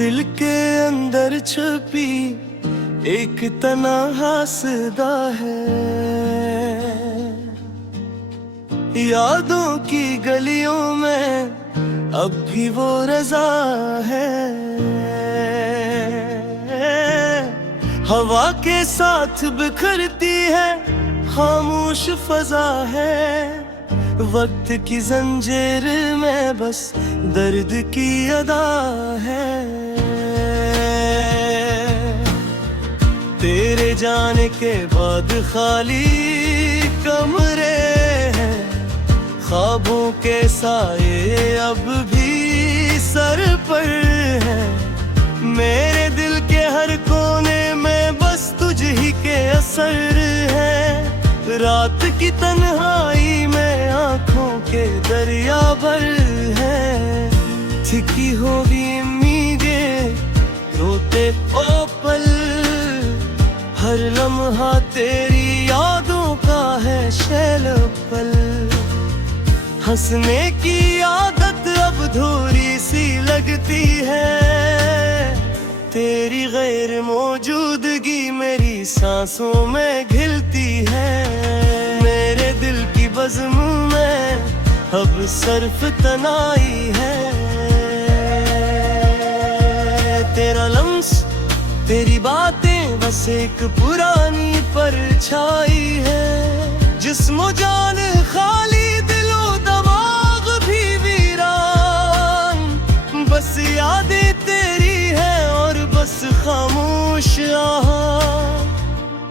दिल के अंदर छुपी एक तन्हा सदा है, यादों की गलियों में अब भी वो रज़ा है। हवा के साथ बिखरती है खामोश फजा है, वक्त की जंजीर में बस दर्द की अदा है। तेरे जाने के बाद खाली कमरे हैं, ख्वाबों के साए अब भी सर पर हैं। मेरे दिल के हर कोने में बस तुझ ही के असर है। रात की तन्हाई में आंखों के दरिया भर है। थिकी होगी उम्मीदें रोते ओ पल, हर लम्हा तेरी यादों का है शैल पल। हंसने की आदत अब धूरी सी लगती है, तेरी गैर मौजूदगी मेरी सांसों में घिलती है। मेरे दिल की बज़्म में अब सिर्फ तनाई है। तेरा लम्स तेरी बातें बस एक पुरानी परछाई है। जिस्मो जान खाली दिलो दिमाग भी वीरान, बस यादें तेरी है और बस खामोश आहा।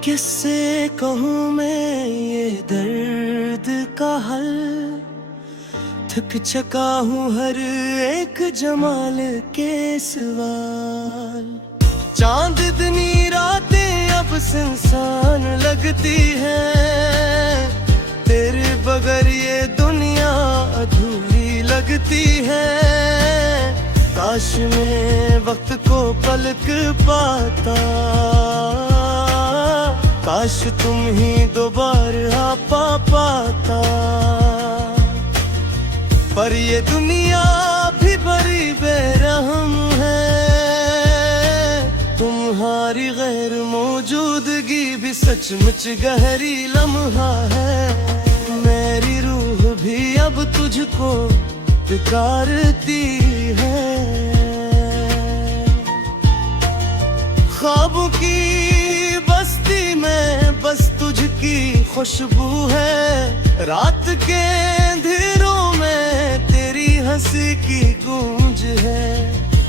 किससे कहूँ मैं ये दर्द का हल, थक चका हूँ हर एक जमाल के सवाल। चांदनी रातें अब सुनसान लगती हैं, तेरे बगैर ये दुनिया अधूरी लगती है। काश मैं वक्त को पलक पाता, काश तुम ही दोबारा पाता। पर ये दुनिया भी बड़ी बेरहम है, तुम्हारी गैर मौजूदगी भी सचमुच गहरी लम्हा है। मेरी रूह भी अब तुझको पुकारती है। ख्वाबों की बस्ती में बस तुझकी खुशबू है। रात के अंधेरों में तेरी हंसी की गूंज है।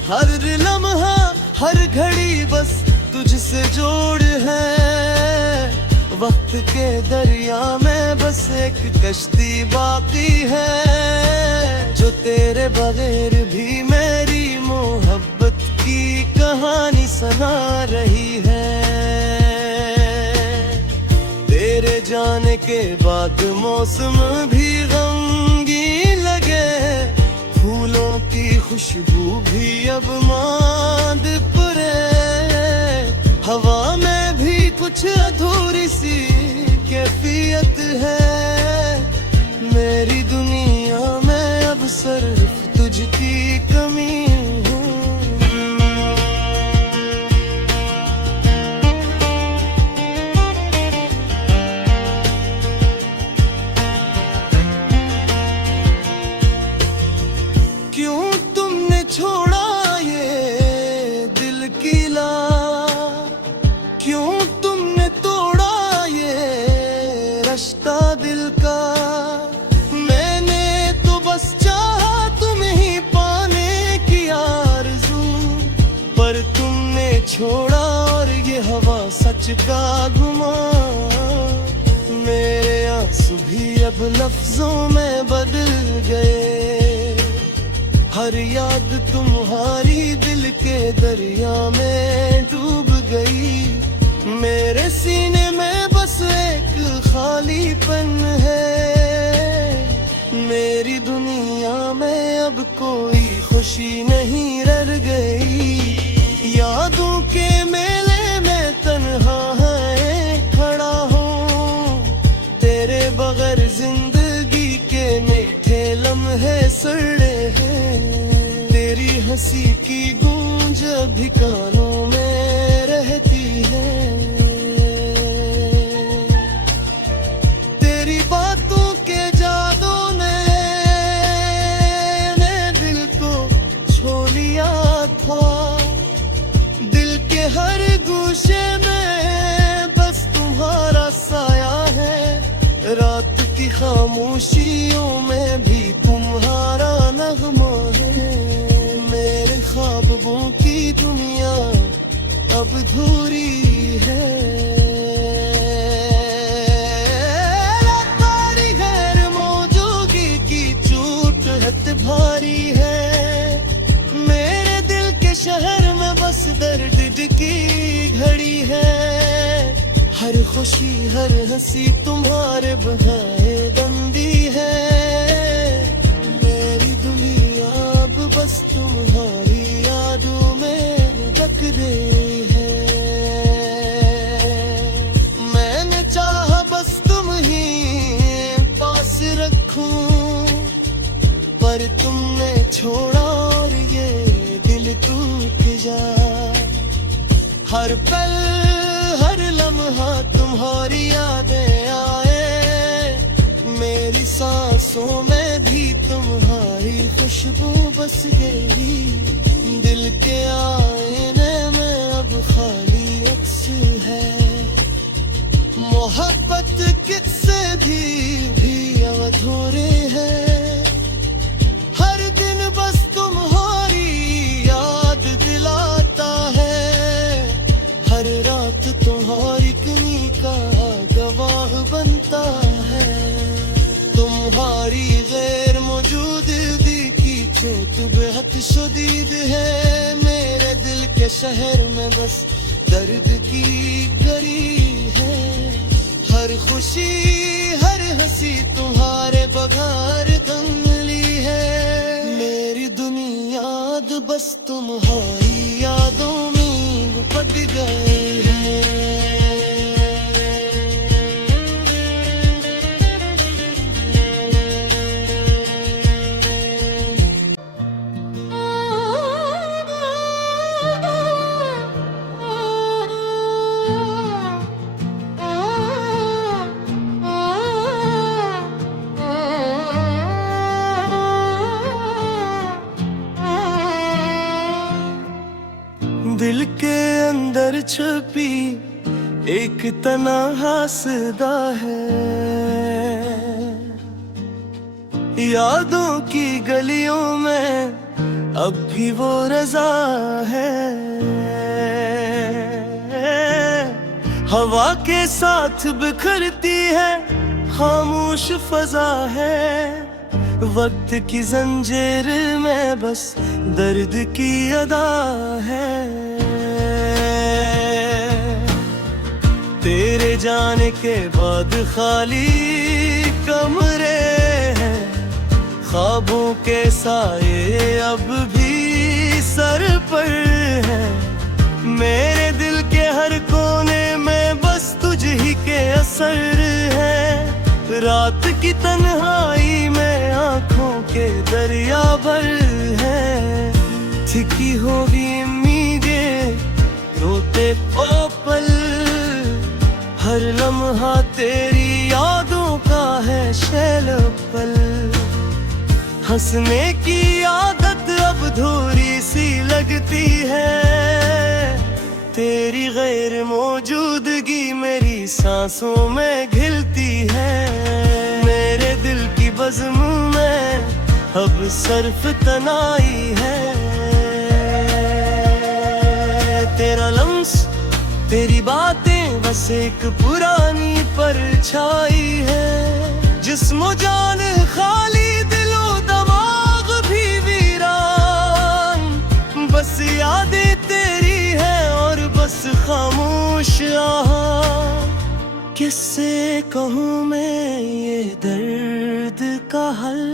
हर लम्हा हर घड़ी बस तुझसे जोड़ है। वक्त के दरिया में बस एक कश्ती बाकी है, जो तेरे बगैर भी मेरी मोहब्बत की कहानी सुना रही है। तेरे जाने के बाद मौसम भी गमगीन लगे, फूलों की खुशबू भी अब मांद पुरे। हवा में भी कुछ अधूरी सी कैफियत है, मेरी दुनिया में अब सिर्फ तुझकी कमी है। क्यों तुमने छोड़ा ये दिल की क्यों तुमने तोड़ा ये रिश्ता दिल का। मैंने तो बस चाहा तुम्हें ही पाने की आरज़ू, पर तुमने छोड़ा और ये हवा सच का घुमा। मेरे आंसू भी अब लफ्जों में बदल गए, हर याद तुम्हारी दिल के दरिया में डूब गई। मेरे सीने में बस एक खालीपन है, मेरी दुनिया में अब कोई खुशी नहीं रह गई। यादों के मेले में तन्हा है खड़ा हूँ, तेरे बगैर जिंदगी के मीठे लम्हे सड़े हैं। तेरी हंसी की गूंज जब भी कानों में रहती है। तेरी बातों के जादू ने दिल को छो लिया था। दिल के हर गोशे में बस तुम्हारा साया है। रात की खामोशियों में भी तुम्हारा नगमा है। मेरे ख्वाबों की दुनिया अब अधूरी है। तारी गैर मौजूदगी की चोट है भारी है। मेरे दिल के शहर में बस दर्द की घड़ी है। हर खुशी हर हंसी तुम्हारे बहाए बंदी है। मेरी दुनिया अब बस तुम्हारी यादों में ढक गई है। मैंने चाहा बस तुम ही पास रखूं, पर तुमने छोड़ा और ये दिल टूट जा। हर पल हर लम्हा तुम्हारी यादें आए। मेरी सांसों में भी तुम्हारी खुशबू बस गई। दिल के आईने में अब खाली अक्स है। मोहब्बत किससे भी अधूरे है। हर दिन बस तुम्हारी याद दिलाता है। हर रात तुम्हारी कमी का गवाह बनता है। तुम्हारी गैर मौजूदगी की चोट बेहद शदीद है। मेरे दिल के शहर में बस दर्द की गरी है। हर खुशी हर हंसी तुम्हारे बगैर दंगली है। मेरी दुनिया बस तुम्हारी यादों में पड़ गई है। दिल के अंदर छुपी एक तन्हा सदा है। यादों की गलियों में अब भी वो रज़ा है। हवा के साथ बिखरती है खामोश फजा है। वक्त की जंजीर में बस दर्द की अदा है। तेरे जाने के बाद खाली कमरे हैं। ख्वाबों के साए अब भी सर पर हैं। मेरे दिल के हर कोने में बस तुझ ही के असर है। रात की तन्हाई में आंखों के दरिया भर है। थिकी होगी उम्मीदें रोते ओ पल। हर लम्हा तेरी यादों का है शैल पल। हंसने की आदत अब अधूरी सी लगती है। तेरी गैर मौजूदगी मेरी सांसों में घिलती है। मेरे दिल की बज़्म में अब सिर्फ तनाई है। तेरा लम्स तेरी बातें बस एक पुरानी परछाई है। जिस्मो जान खाली दिलो दिमाग भी वीरान। बस यादें तेरी है और बस खामोश आहा। किससे कहूँ मैं ये दर्द का हल।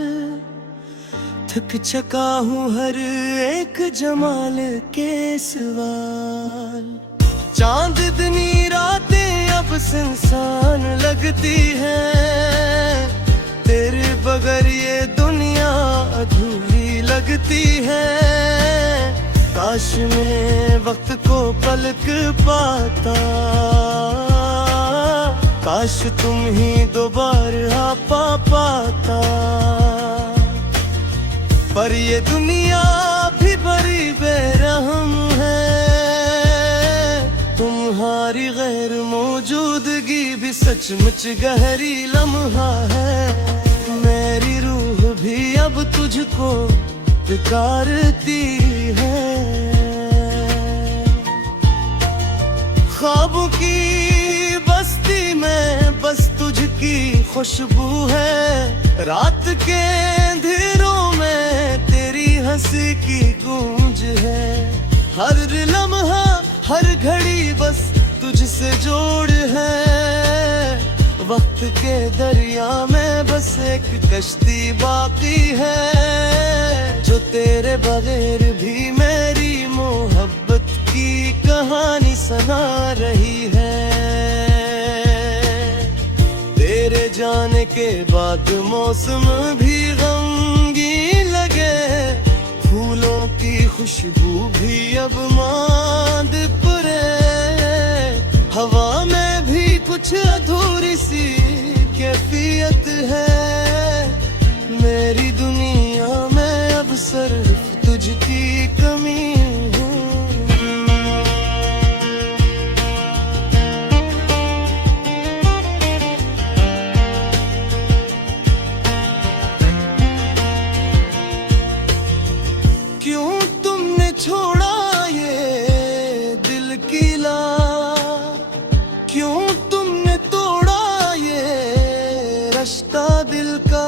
थक चका हूँ हर एक जमाल के सवाल। चांदनी रातें अब सुनसान लगती हैं। तेरे बगैर ये दुनिया अधूरी लगती है। काश मैं वक्त को पलक पाता, काश तुम ही दोबारा पाता। पर ये दुनिया भी बड़ी बेरहम है, तुम्हारी गैर मौजूदगी भी सचमुच गहरी लम्हा है। मेरी रूह भी अब तुझको पुकारती है। ख्वाबों की बस्ती में बस तुझकी खुशबू है, रात के अंधेरों में तेरी हंसी की गूंज है। हर लम्हा हर घड़ी बस तुझसे जोड़ है, वक्त के दरिया में बस एक कश्ती बाकी है, जो तेरे बगैर भी मेरी मोहब्बत की कहानी सुना रही है। तेरे जाने के बाद मौसम भी गमगीन लगे, फूलों की खुशबू भी अब मांद पड़े। हवा में भी कुछ अधूरी सी कैफियत है, मेरी दुनिया में अब सिर्फ तुझकी कमी है। क्यों तुमने छोड़ा ये दिल की क्यों तुमने तोड़ा ये रिश्ता दिल का।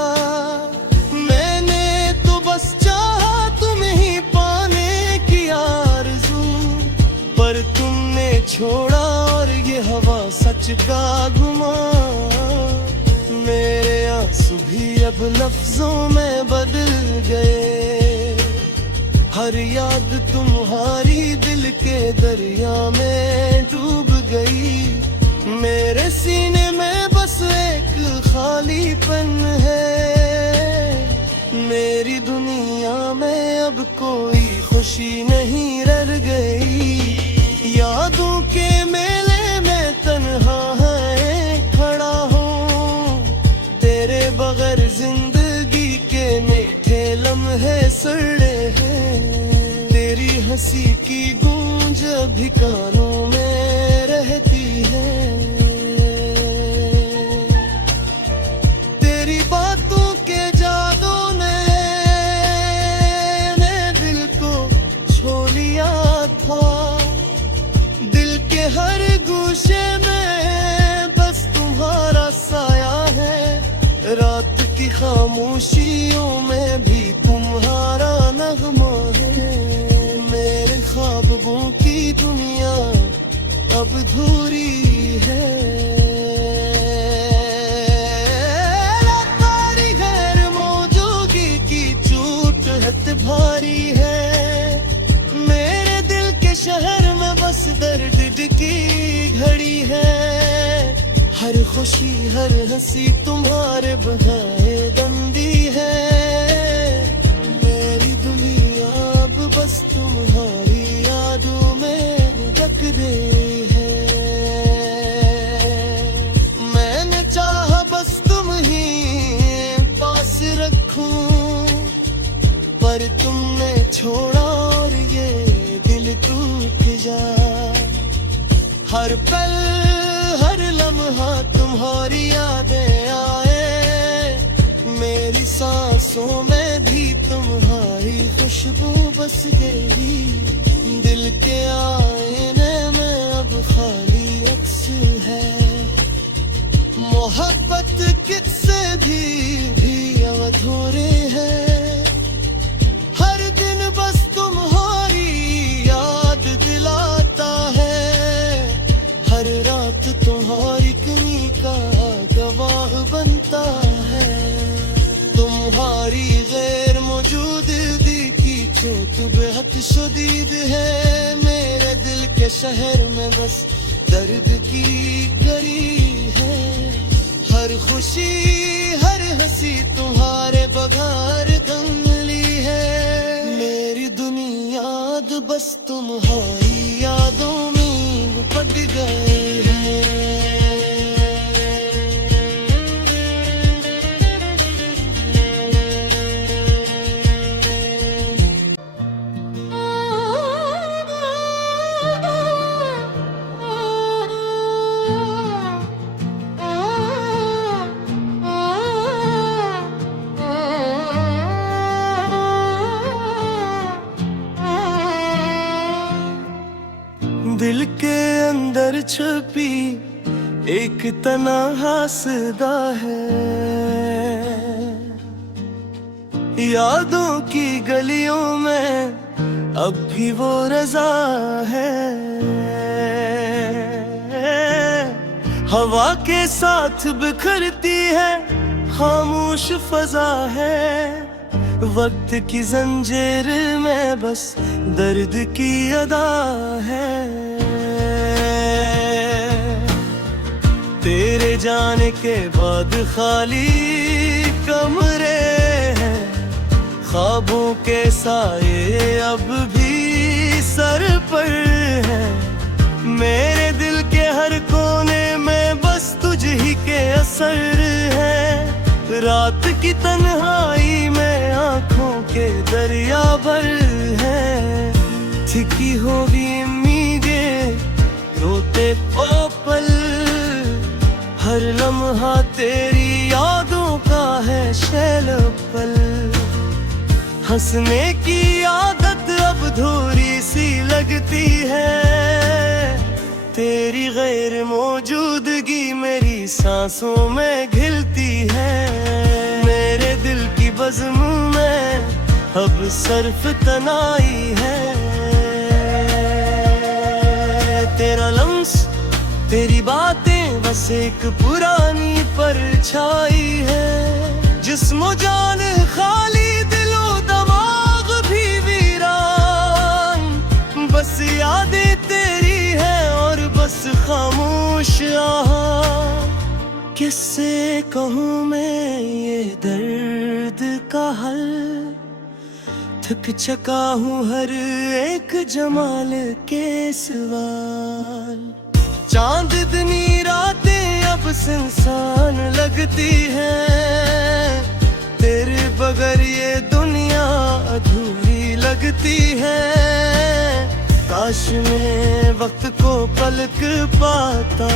मैंने तो बस चाहा तुम्हें ही पाने की आरज़ू, पर तुमने छोड़ा और ये हवा सच का घुमा। मेरे आंसू भी अब लफ्जों में बदल गए, हर याद तुम्हारी दिल के दरिया में डूब गई। मेरे सीने में बस एक खालीपन है, मेरी दुनिया में अब कोई खुशी नहीं रह गई। यादों के मेले में तन्हा है खड़ा हूँ, तेरे बगैर जिंदगी के मीठे लम्हे सड़े हैं। तेरी हंसी की गूंज भी कानों में रहती है, तेरी बातों के जादू ने दिल को छू लिया था। दिल के हर गोशे में बस तुम्हारा साया है, रात की खामोशियों में भी तुम्हारा नगमा है। मेरे ख्वाबों की दुनिया अब अधूरी है, तारी गैर मौजूदगी की चोट है भारी है। मेरे दिल के शहर में बस दर्द की घड़ी है, हर खुशी हर हंसी तुम्हारे बहाए बंदी है। मेरी दुनिया अब बस तुम्हारी यादों में ढक रही है। मैंने चाहा बस तुम ही पास रखूं, पर तुमने छोड़ा और ये दिल टूट जा। हर पल हर लम्हा तुम्हारी यादें आए, मेरी सांसों में भी तुम्हारी खुशबू बस गई। दिल के आईने में अब खाली अक्स है, मोहब्बत किससे भी अधूरे है। हर दिन बस तुम्हारी याद दिलाता है, हर रात तुम्हारी कमी का गवाह बनता है। तुम्हारी गैर मौजूदगी की चोट बेहद शदीद है, मेरे दिल के शहर में बस दर्द की गरी है। हर खुशी हर हंसी तुम्हारे बगैर दम ली है। मेरी दुनिया बाद बस तुम्हारी यादों में पट गए हैं। दिल के अंदर छुपी एक तन्हा सदा है, यादों की गलियों में अब भी वो रज़ा है। हवा के साथ बिखरती है खामोश फजा है, वक्त की जंजीर में बस दर्द की अदा है। तेरे जाने के बाद खाली कमरे हैं, ख्वाबों के साए अब भी सर पर हैं। मेरे दिल के हर कोने में बस तुझ ही के असर है। रात की तन्हाई में आंखों के दरिया भर है, थिकी होगी उम्मीदें रोते ओ पल, हर लम्हा तेरी यादों का है शैल पल। हंसने की आदत अब धूरी सी लगती है, तेरी गैर मौजूदगी मेरी सांसों में घिलती है। मेरे दिल की बज़्म में अब सिर्फ तनाई है, तेरा लम्स तेरी बातें बस एक पुरानी परछाई है। जिस्मो जान खाली दिलो दिमाग भी वीरान, बस यादें तेरी है और बस खामोश आहा। किससे कहूँ मैं ये दर्द का हल, थक चका हूँ हर एक जमाल के सवाल। चांदनी रातें अब सुनसान लगती है, तेरे बगैर ये दुनिया अधूरी लगती है। काश मैं वक्त को पलक पाता,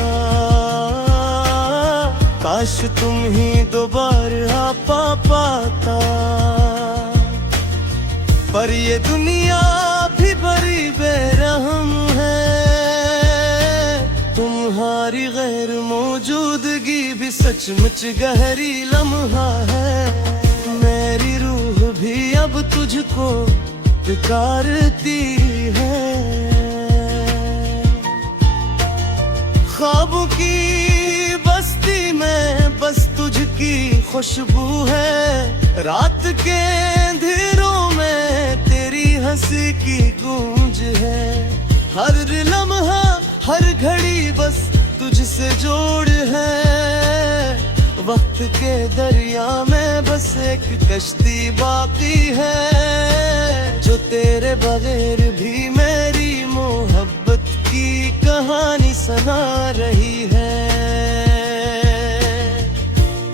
काश तुम ही दोबारा पाता। पर ये दुनिया भी बड़ी बेरहम है, तुम्हारी गैर मौजूदगी भी सचमुच गहरी लम्हा है। मेरी रूह भी अब तुझको पुकारती है, ख्वाबों की बस्ती में बस तुझकी खुशबू है। रात के अंधेरों में तेरी हंसी की गूंज है, हर लम्हा हर घड़ी बस तुझसे जोड़ है। वक्त के दरिया में बस एक कश्ती बाकी है, जो तेरे बगैर भी मेरी मोहब्बत की कहानी सुना रही है।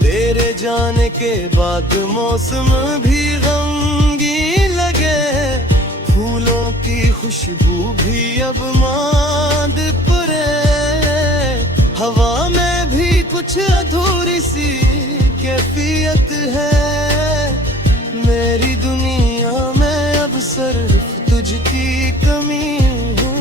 तेरे जाने के बाद मौसम भी गमगीन लगे, फूलों की खुशबू भी अब मांद पड़े। हवा में भी कुछ अधूरी सी कैफियत है, मेरी दुनिया में अब सिर्फ तुझकी कमी है।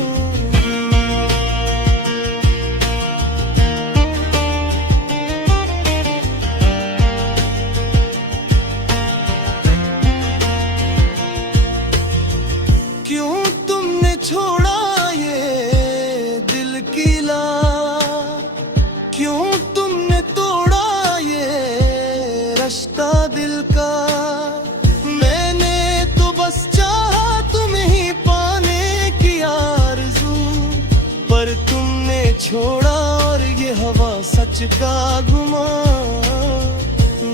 क्यों तुमने छोड़ा ये दिल की ला, क्यों तुमने तोड़ा ये रिश्ता दिल का। मैंने तो बस चाहा तुम्हें ही पाने की आरज़ू, पर तुमने छोड़ा और ये हवा सच का घुमा।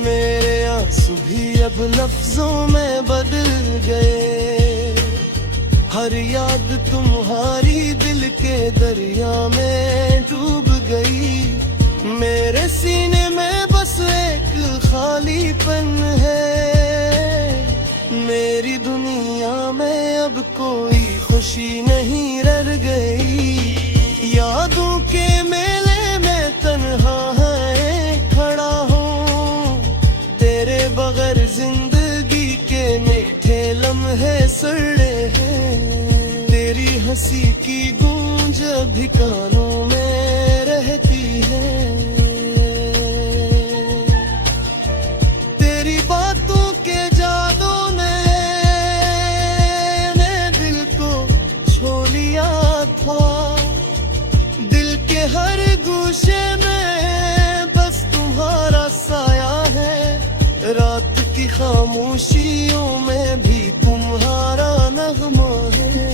मेरे आंसू भी अब लफ्जों में बदल गए, हर याद तुम्हारी दिल के दरिया में डूब गई। मेरे सीने में बस एक खालीपन है, मेरी दुनिया में अब कोई खुशी नहीं रह गई। यादों के मेले में तन्हा है खड़ा हूँ, तेरे बगैर जिंदगी के मीठे लम्हे सड़े हैं। तेरी हंसी की गूंज अभी कानों में रहती है, तेरी बातों के जादू ने दिल को छू लिया था। दिल के हर गोशे में बस तुम्हारा साया है, रात की खामोशियों में भी तुम्हारा नगमा है।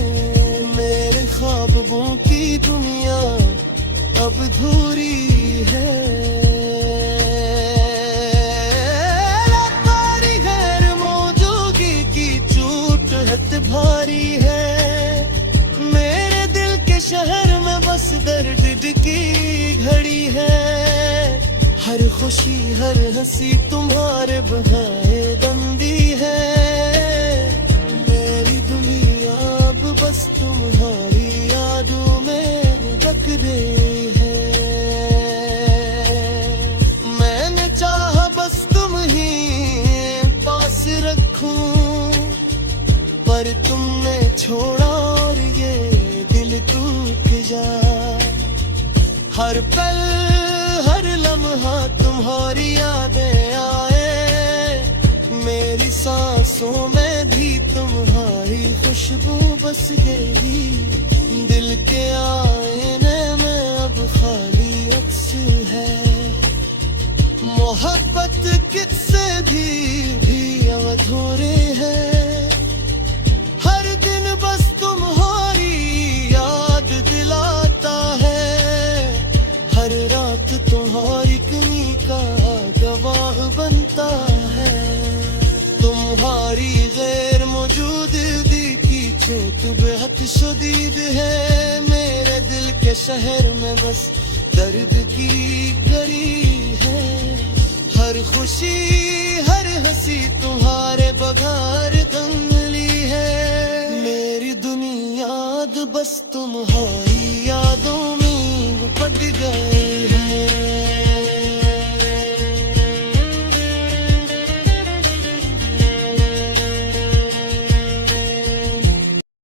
मेरे ख्वाबों की दुनिया अब अधूरी है, तारी गैर मौजूदगी की चोट है भारी है। मेरे दिल के शहर में बस दर्द की घड़ी है, हर खुशी हर हंसी तुम्हारे बहाए बंदी है। मेरी दुनिया अब बस तुम्हारी यादों में ढक रही है। मैंने चाहा बस तुम ही पास रखूं, पर तुमने छोड़ा और ये दिल टूट जा। हर पल हर लम्हा तुम्हारी यादें आए, मेरी सांसों में भी तुम्हारी खुशबू बस गई। दिल के आईने में अब खाली अक्स है, मोहब्बत किससे भी अधूरे है। हर दिन बस तुम्हारी याद दिलाता है, हर रात तुम्हारी कमी का गवाह बनता है। तुम्हारी गैर मौजूदगी की चोट बेहद शदीद है, मेरे दिल के शहर में बस दर्द की गरी है। हर खुशी हर हंसी तुम्हारे बगैर दंगली है। मेरी दुनिया बस तुम्हारी यादों में पड़ गई है।